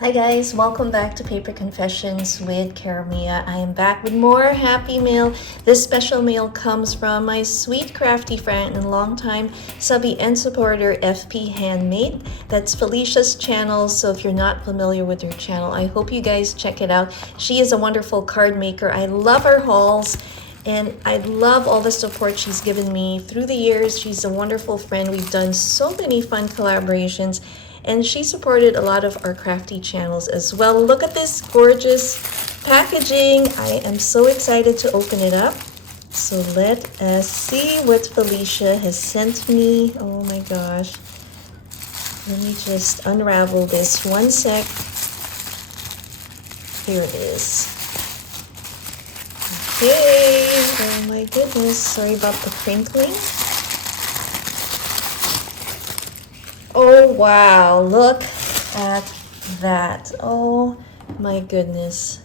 Hi guys, welcome back to Paper Confessions with Karamia. I am back with more happy mail. This special mail comes from my sweet crafty friend and longtime subby and supporter FP Handmade. That's Felicia's channel, so if you're not familiar with her channel, I hope you guys check it out. She is a wonderful card maker. I love her hauls. And I love all the support she's given me through the years. She's a wonderful friend. We've done so many fun collaborations. And she supported a lot of our crafty channels as well. Look at this gorgeous packaging. I am so excited to open it up. So let us see what Felicia has sent me. Oh my gosh. Let me just unravel this one sec. Here it is. Okay. Oh my goodness. Sorry about the crinkling. Oh wow, look at that. Oh my goodness.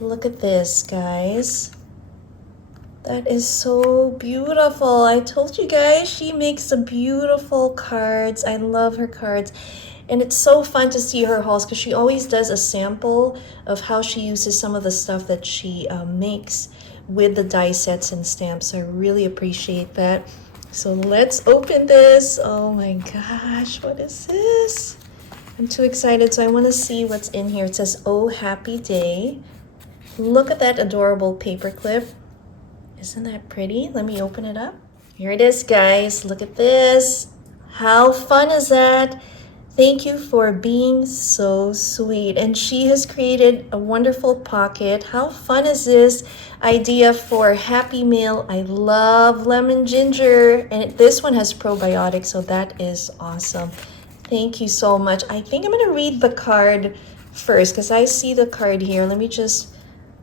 Look at this, guys. That is so beautiful. I told you guys she makes some beautiful cards. I love her cards. And it's so fun to see her hauls because she always does a sample of how she uses some of the stuff that she makes with the die sets and stamps. So I really appreciate that. So let's open this. Oh my gosh, what is this? I'm too excited, so I want to see what's in here. It says, "Oh, happy day." Look at that adorable paper clip. Isn't that pretty? Let me open it up. Here it is, guys. Look at this. How fun is that? Thank you for being so sweet. And she has created a wonderful pocket. How fun is this idea for happy meal? I love lemon ginger. And this one has probiotics, so that is awesome. Thank you so much. I think I'm going to read the card first because I see the card here. Let me just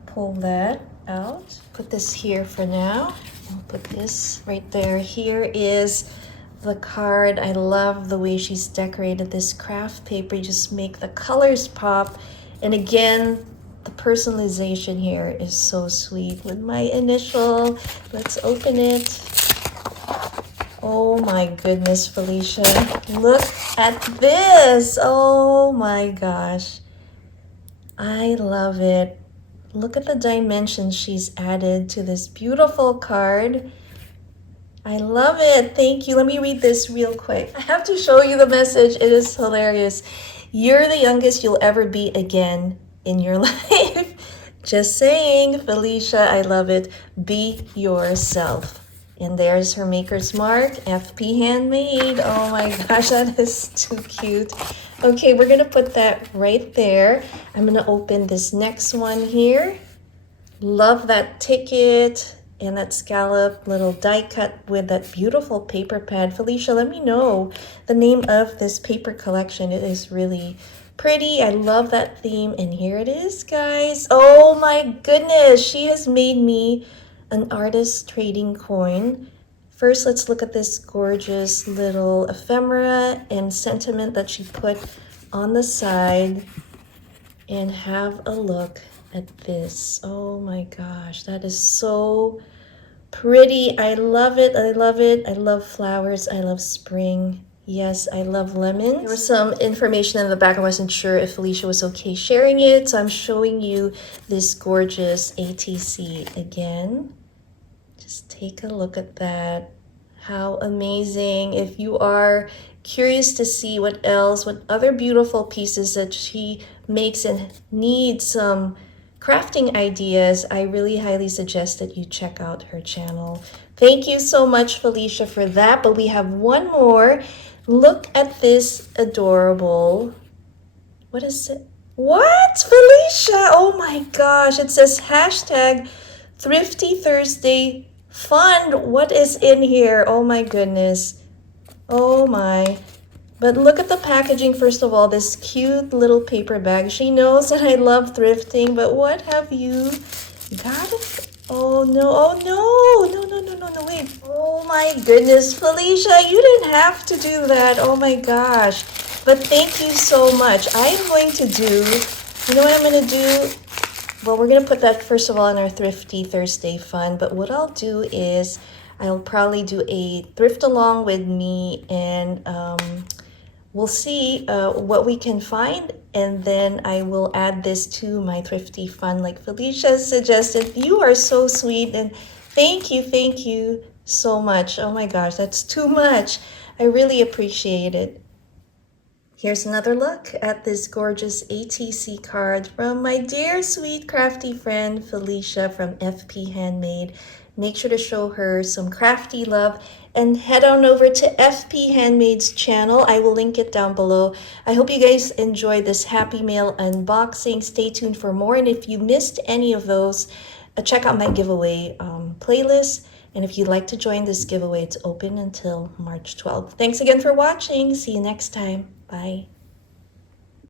pull that out. Put this here for now. I'll put this right there. Here is the card. I love the way she's decorated this craft paper. You just make the colors pop. And again, the personalization here is so sweet with my initial. Let's open it. Oh my goodness, Felicia. Look at this. Oh my gosh. I love it. Look at the dimensions she's added to this beautiful card. I love it. Thank you. Let me read this real quick. I have to show you the message. It is hilarious. You're the youngest you'll ever be again in your life. Just saying, Felicia, I love it. Be yourself. And there's her maker's mark, FP Handmade. Oh my gosh, that is too cute. Okay, we're going to put that right there. I'm going to open this next one here. Love that ticket. And that scallop little die cut with that beautiful paper pad. Felicia, let me know the name of this paper collection. It is really pretty. I love that theme. And here it is, guys. Oh my goodness. She has made me an artist trading coin. First, let's look at this gorgeous little ephemera and sentiment that she put on the side. And have a look at this. Oh my gosh, that is so pretty. I love it. I love it. I love flowers. I love spring. Yes, I love lemons. There was some information in the back. I wasn't sure if Felicia was okay sharing it, so I'm showing you this gorgeous ATC again. Just take a look at that. How amazing. If you are curious to see what other beautiful pieces that she makes and need some crafting ideas, I really highly suggest that you check out her channel. Thank you so much, Felicia, for that. But we have one more. Look at this adorable. What is it? What, Felicia? Oh my gosh. It says hashtag Thrifty Thursday Fund. What is in here? Oh my goodness. Oh my. But look at the packaging, first of all, this cute little paper bag. She knows that I love thrifting, but what have you got? Oh no, no, wait. Oh my goodness, Felicia, you didn't have to do that. Oh my gosh. But thank you so much. I'm going to do, you know what I'm going to do? Well, we're going to put that, first of all, in our Thrifty Thursday fund. But what I'll do is I'll probably do a thrift along with me and we'll see what we can find, and then I will add this to my thrifty fun like Felicia suggested. You are so sweet, and thank you so much. Oh my gosh, that's too much. I really appreciate it. Here's another look at this gorgeous ATC card from my dear sweet crafty friend Felicia from FP Handmade. Make sure to show her some crafty love and head on over to FP Handmade's channel. I will link it down below. I hope you guys enjoyed this Happy Mail unboxing. Stay tuned for more, and if you missed any of those, check out my giveaway playlist. And if you'd like to join this giveaway, it's open until March 12th. Thanks again for watching. See you next time. Bye.